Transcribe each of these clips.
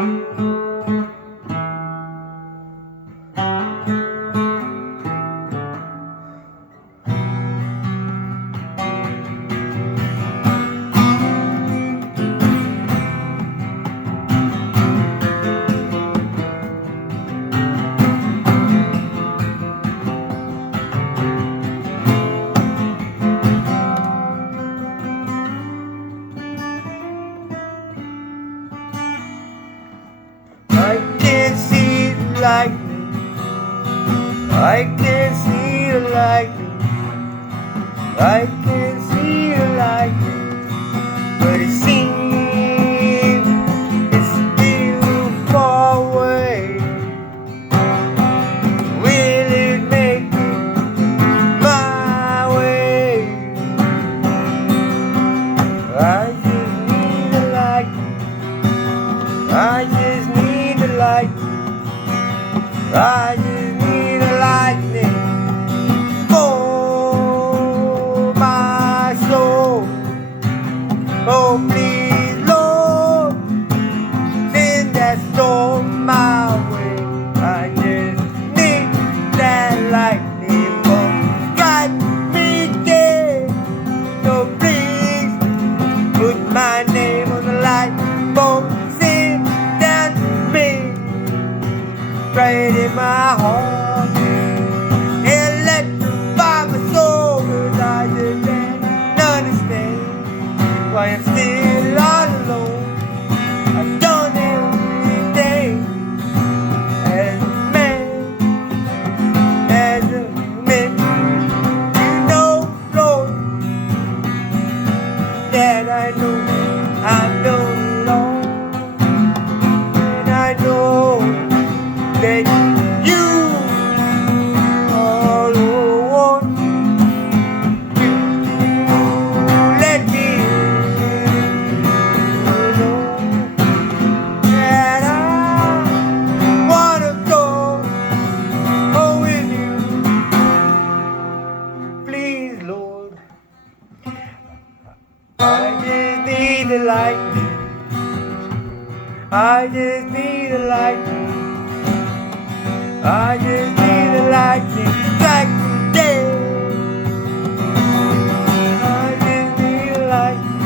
I can see the lightning. I can see the lightning. I can see the lightning. But it seems it's still far away. Will it make it my way? I just need the lightning. I just need the light. I just need a lightning for my soul. Oh please, Lord, send that storm my way. I just need that lightning for strike me dead. So please put my name on the light bulb. Right in my heart, electrify my soul, 'cause I just can't understand why I'm still all alone. I've done everything as a man, you know, Lord, that I know I've done it all, and I know that you are the one. You let me know that I wanna go with you. Please, Lord, I just need the lightning. I just need the lightning. I just need a lightning strike me dead. I just need a lightning.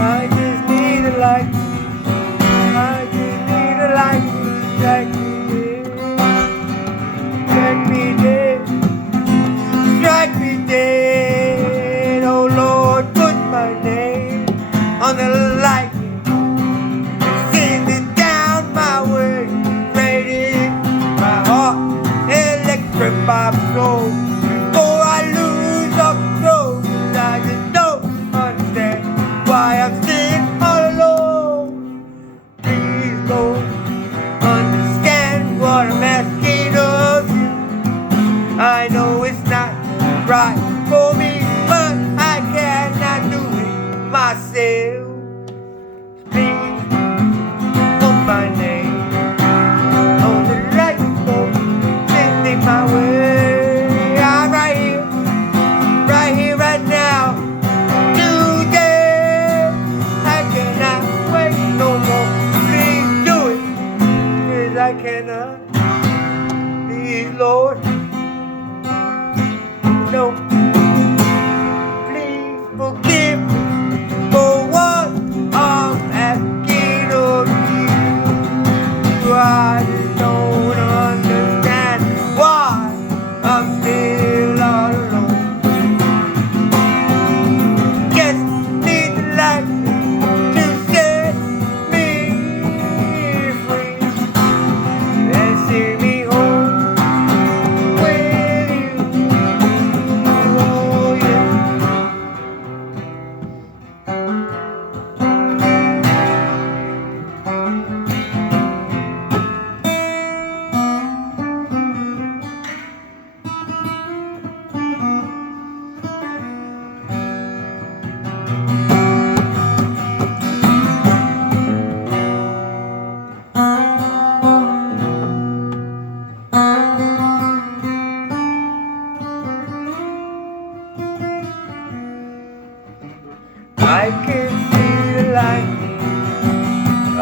I just need a lightning. I just need a lightning strike me dead. Strike me dead. Strike me dead. Oh Lord, put my name on the lightning. Send it down my way. My soul before I lose all control, 'cause I just don't understand why I'm still all alone. Please, Lord, understand what I'm asking of you. I know it's not right for me, but I cannot do it myself. Please put my name on the light bulb. My way, I'm right here, right now, today. I cannot wait no more. Please do it, 'cause I cannot. Please, Lord, no. Please forgive me for what I'm asking of you. I just don't understand why I'm still all alone. Just need the light to set me free and see me home with you. Oh yeah. I can see the lightning. I